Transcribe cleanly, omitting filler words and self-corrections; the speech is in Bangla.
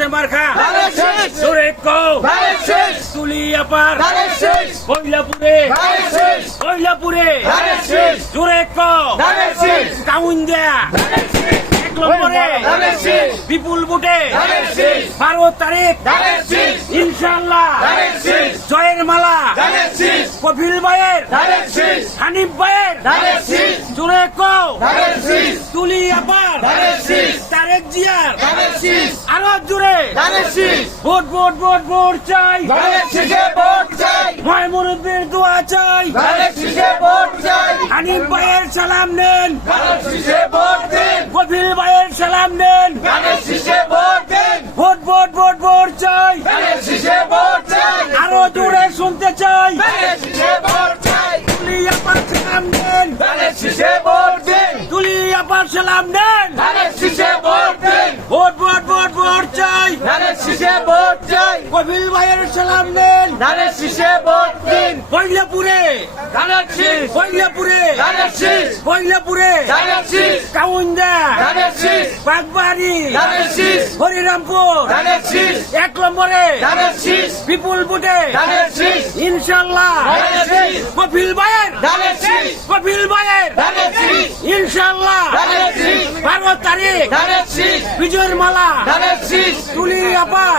শেষে মার্কা জোরে কও তুলি আপার কৈলাপুরে জোরে কও কাউন্দিয়া 1 নম্বরে বিপুল ভোটে 12 তারিখ ইনশাআল্লাহ জয়ের মালা কপিল ভাইয়ের হানিফ ভাইয়ের জোরে কও তুলি আপার তারেক জিয়ার আরো জোরে ভোট ভোট ভোট ভোট চাই ময়মনসিংহের দোয়া চাই হানিফ ভাইয়ের সালাম নেন কপিল ভাইয়ের সালাম নেন ভোট ভোট ভোট ভোট চাই আরো জোরে শুনতে চাই তুলি আপার সালাম নেন তুলি আপার সালাম নেন ভোট ভোট ভোট ভোট চাই কপিল ভাইয়ের সালাম নেন কৈলাপুরে কাউন্দিয়া বাগবাড়ি হরিরামপুর 1 নম্বরে বিপুল ভোটে ইনশাআল্লাহ কপিল ভাইয়ের ইনশাআল্লাহ 12 তারিখ বিজয়ের মালা তুলি আপার